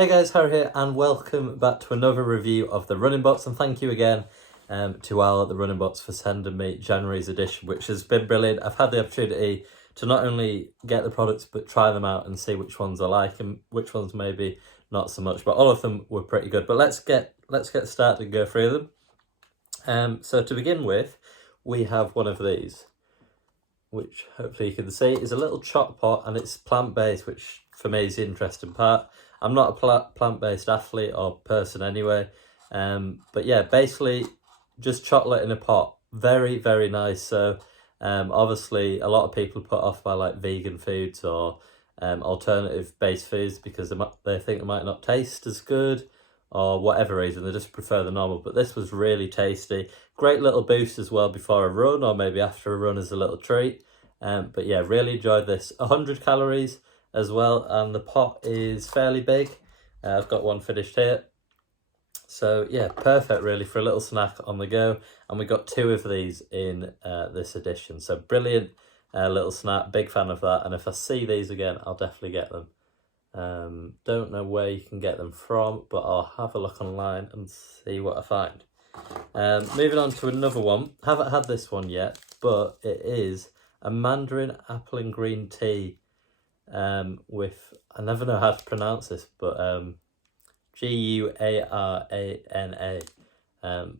Hey guys, Harry here, and welcome back to another review of the Running Box, and thank you again to Al at the Running Box for sending me January's edition, which has been brilliant. I've had the opportunity to not only get the products but try them out and see which ones I like and which ones maybe not so much, but all of them were pretty good. But let's get started and go through them. So to begin with, we have one of these, which hopefully you can see is a little choc pot, and it's plant-based, which for me is the interesting part. I'm not a plant-based athlete or person anyway, but yeah, basically just chocolate in a pot. Very, very nice. So obviously a lot of people put off by like vegan foods or alternative-based foods because they think it might not taste as good or whatever reason. They just prefer the normal, but this was really tasty. Great little boost as well before a run or maybe after a run as a little treat. But yeah, really enjoyed this. 100 calories as well, and the pot is fairly big. I've got one finished here. So yeah, perfect really for a little snack on the go. And we got two of these in this edition. So brilliant little snack, big fan of that. And if I see these again, I'll definitely get them. Don't know where you can get them from, but I'll have a look online and see what I find. Moving on to another one. Haven't had this one yet, but it is a mandarin apple and green tea with, I never know how to pronounce this, but Guarana.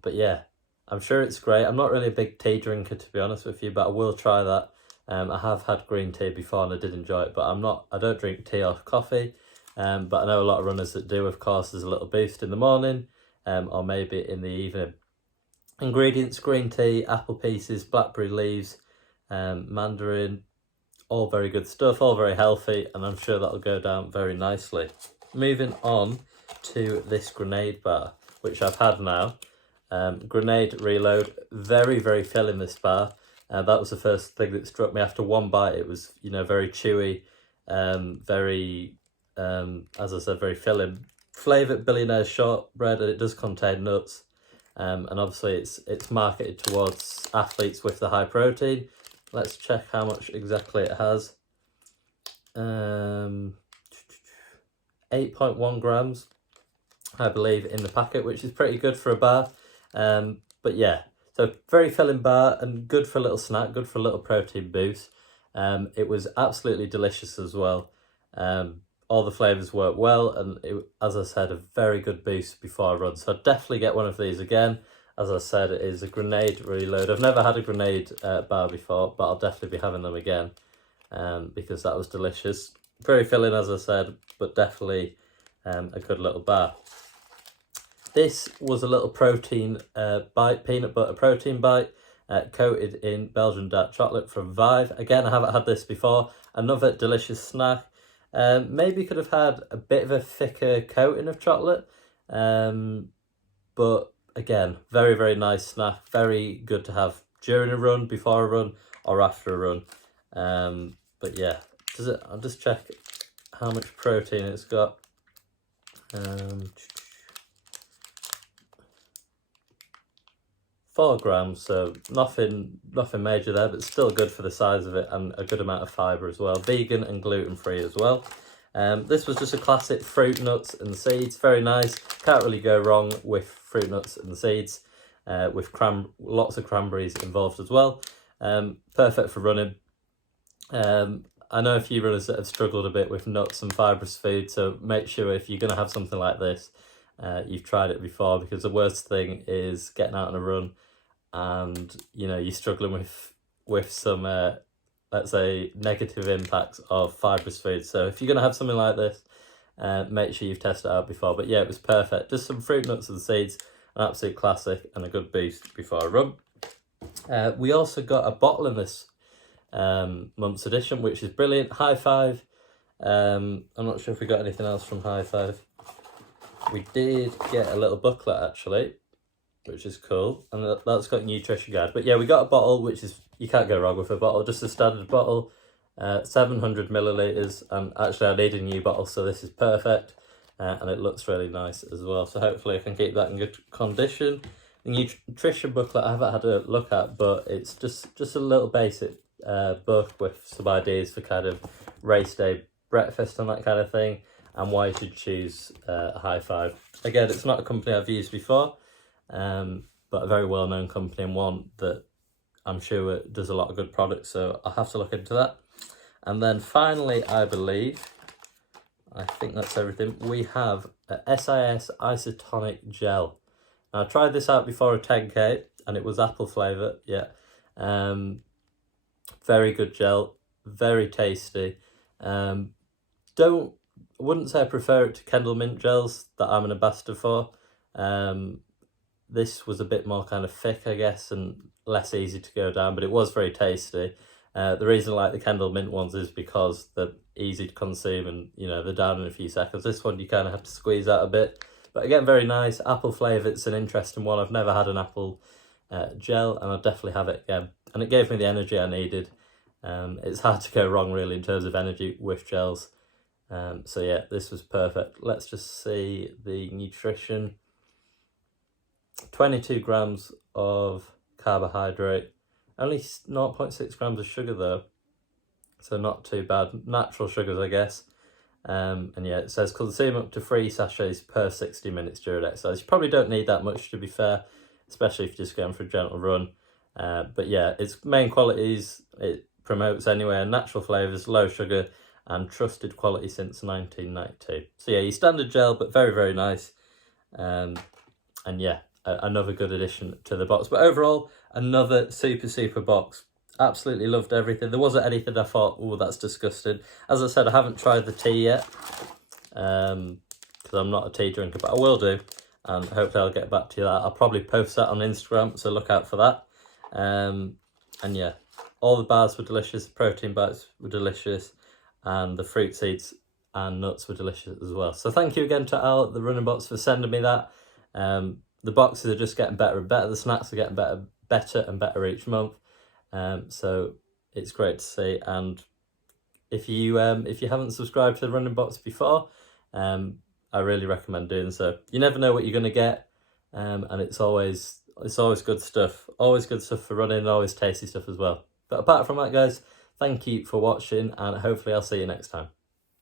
But yeah, I'm sure it's great. I'm not really a big tea drinker, to be honest with you, but I will try that. I have had green tea before and I did enjoy it, but I don't drink tea or coffee. But I know a lot of runners that do, of course. There's a little boost in the morning, or maybe in the evening. Ingredients: green tea, apple pieces, blackberry leaves, mandarin, all very good stuff, all very healthy, and I'm sure that'll go down very nicely. Moving on to this grenade bar, which I've had now. Grenade Reload, very, very filling this bar. That was the first thing that struck me. After one bite, it was, very chewy, very, as I said, very filling. Flavoured Billionaire's shortbread, and it does contain nuts. And obviously it's marketed towards athletes with the high protein. Let's check how much exactly it has. 8.1 grams, I believe, in the packet, which is pretty good for a bar. But yeah, so very filling bar and good for a little snack, good for a little protein boost. It was absolutely delicious as well. All the flavours work well, and it, as I said, a very good boost before a run. So I'd definitely get one of these again. As I said, it is a Grenade Reload. I've never had a Grenade bar before, but I'll definitely be having them again because that was delicious. Very filling, as I said, but definitely a good little bar. This was a little protein bite, peanut butter protein bite, coated in Belgian dark chocolate from Vive. Again, I haven't had this before. Another delicious snack. Maybe could have had a bit of a thicker coating of chocolate, but again, very, very nice snack. Very good to have during a run, before a run, or after a run. But yeah, I'll just check how much protein it's got. 4 grams, so nothing major there, but still good for the size of it, and a good amount of fibre as well. Vegan and gluten-free as well. This was just a classic fruit, nuts and seeds. Very nice. Can't really go wrong with fruit, nuts and seeds, with lots of cranberries involved as well. Perfect for running. I know a few runners that have struggled a bit with nuts and fibrous food, so make sure if you're going to have something like this, you've tried it before, because the worst thing is getting out on a run and you're struggling with some let's say negative impacts of fibrous food. So if you're going to have something like this, make sure you've tested it out before. But yeah, it was perfect. Just some fruit, nuts and seeds, an absolute classic and a good boost before a run. We also got a bottle in this month's edition, which is brilliant. High Five. I'm not sure if we got anything else from High Five. We did get a little booklet actually, which is cool, and that's got a nutrition guide. But yeah, we got a bottle, which is, you can't go wrong with a bottle, just a standard bottle, 700 millilitres, and actually I need a new bottle, so this is perfect, and it looks really nice as well, so hopefully I can keep that in good condition. The nutrition booklet I haven't had a look at, but it's just a little basic book with some ideas for kind of race day breakfast and that kind of thing. and why you should choose High Five. Again, it's not a company I've used before, but a very well-known company, and one that I'm sure it does a lot of good products, so I'll have to look into that. And then finally, I think that's everything, we have a SIS isotonic gel. Now, I tried this out before a 10k, and it was apple flavour, yeah. Very good gel, very tasty. Wouldn't say I prefer it to Kendall Mint gels that I'm an ambassador for. This was a bit more kind of thick, I guess, and less easy to go down, but it was very tasty. The reason I like the Kendall Mint ones is because they're easy to consume and, you know, they're down in a few seconds. This one you kind of have to squeeze out a bit. But again, very nice. Apple flavour, it's an interesting one. I've never had an apple gel, and I'll definitely have it again. And it gave me the energy I needed. It's hard to go wrong, really, in terms of energy with gels. So yeah, this was perfect. Let's just see the nutrition. 22 grams of carbohydrate, only 0.6 grams of sugar though, so not too bad. Natural sugars, I guess. And yeah, it says consume up to 3 sachets per 60 minutes during exercise. You probably don't need that much, to be fair, especially if you're just going for a gentle run. But yeah, its main qualities, it promotes anyway, natural flavours, low sugar, and trusted quality since 1992. So yeah, your standard gel, but very, very nice. And yeah, another good addition to the box. But overall, another super box. Absolutely loved everything. There wasn't anything I thought, oh, that's disgusting. As I said, I haven't tried the tea yet, because I'm not a tea drinker, but I will do, and hopefully I'll get back to you that. I'll probably post that on Instagram, so look out for that. And yeah, all the bars were delicious, the protein bites were delicious, and the fruit seeds and nuts were delicious as well. So thank you again to Al, the Running Box, for sending me that. The boxes are just getting better and better. The snacks are getting better and better each month. So it's great to see. And if you haven't subscribed to the Running Box before, I really recommend doing so. You never know what you're going to get, and it's always good stuff. Always good stuff for running, and always tasty stuff as well. But apart from that, guys, thank you for watching, and hopefully I'll see you next time.